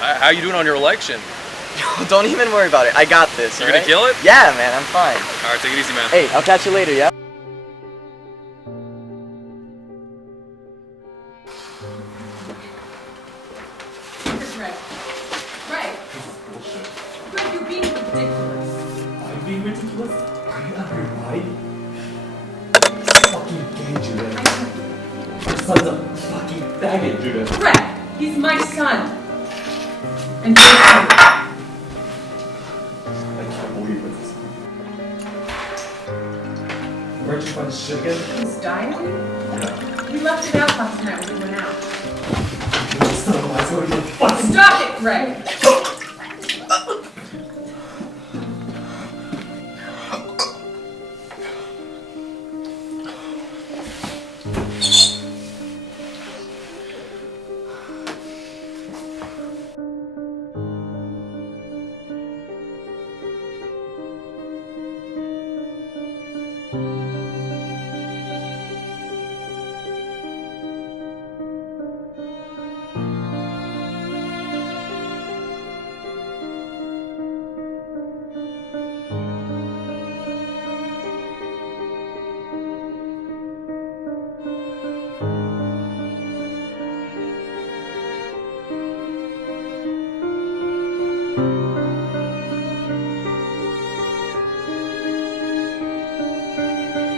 How you doing on your election? Don't even worry about it. I got this. You gonna kill it? Yeah, man. I'm fine. All right, take it easy, man. Hey, I'll catch you later, yeah? Right. Right. Bullshit. Greg, you're being ridiculous. I'm being ridiculous? Are you out of your mind? Fucking gay, Judith. Your son's a fucking faggot, Judith. Greg, he's my son. And so is you. I can't believe it. Where'd you find this shit again? His diary? Yeah. We left it out last night when we went out. Son of a fuck. Stop it, Greg!